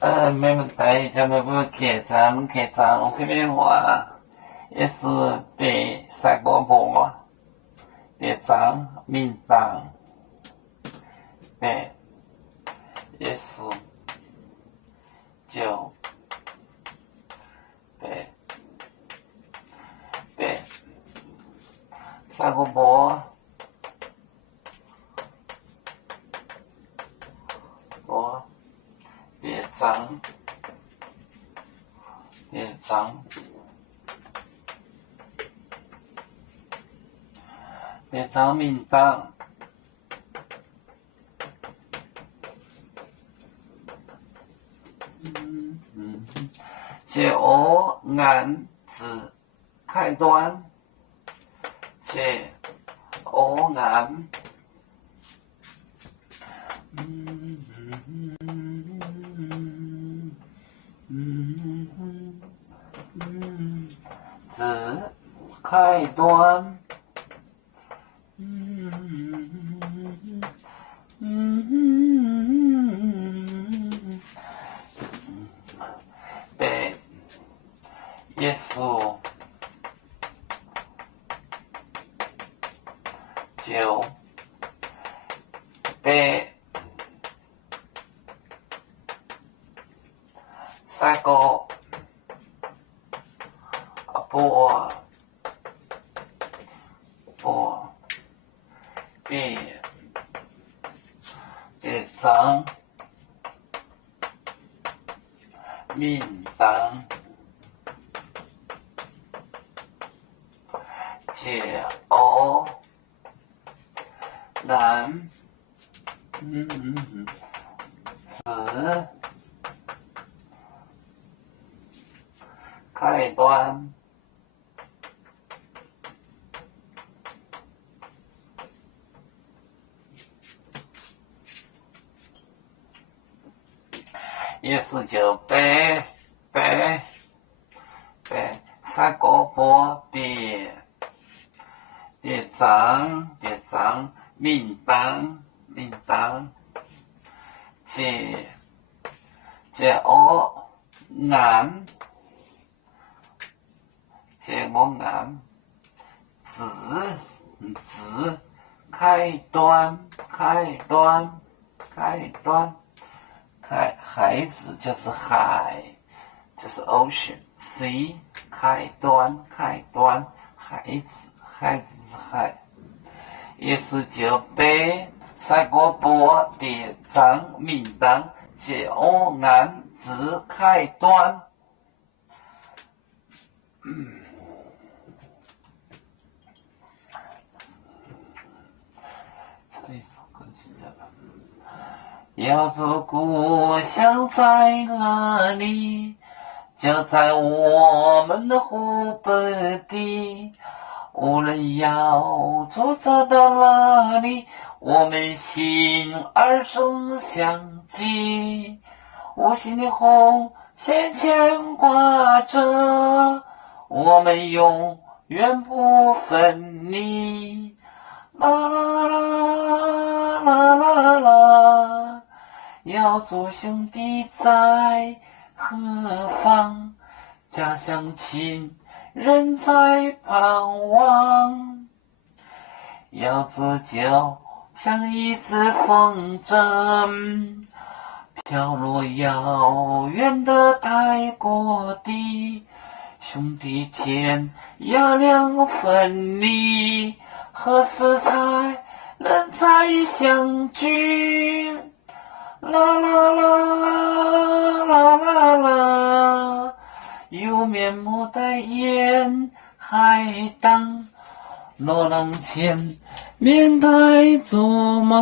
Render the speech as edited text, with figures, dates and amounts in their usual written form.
没问题，咱们不开张，这边话也是被三个波，别张民党，被也是就被三个波。别张民党，借我案子开端，借我案。子开端，被耶稣就被三个波别张民党借我案子开端。耶稣就被三个波别张民党借我案子开端。海子就是海，就是 ocean，sea 开端，海子是海。耶稣就被三个波别张民党借我案子开端。要做故乡在哪里？就在我们的湖北地。无论要走到哪里，我们心儿总相系。无形的红线牵挂着，我们永远不分离。啦啦啦啦啦啦，要做兄弟在何方？家乡亲人在盼望。要做就像一只风筝，飘落遥远的泰国地。兄弟天涯两分离，何时才能再相聚？啦啦啦啦啦啦，有面目的沿海荡，罗浪前面带着马。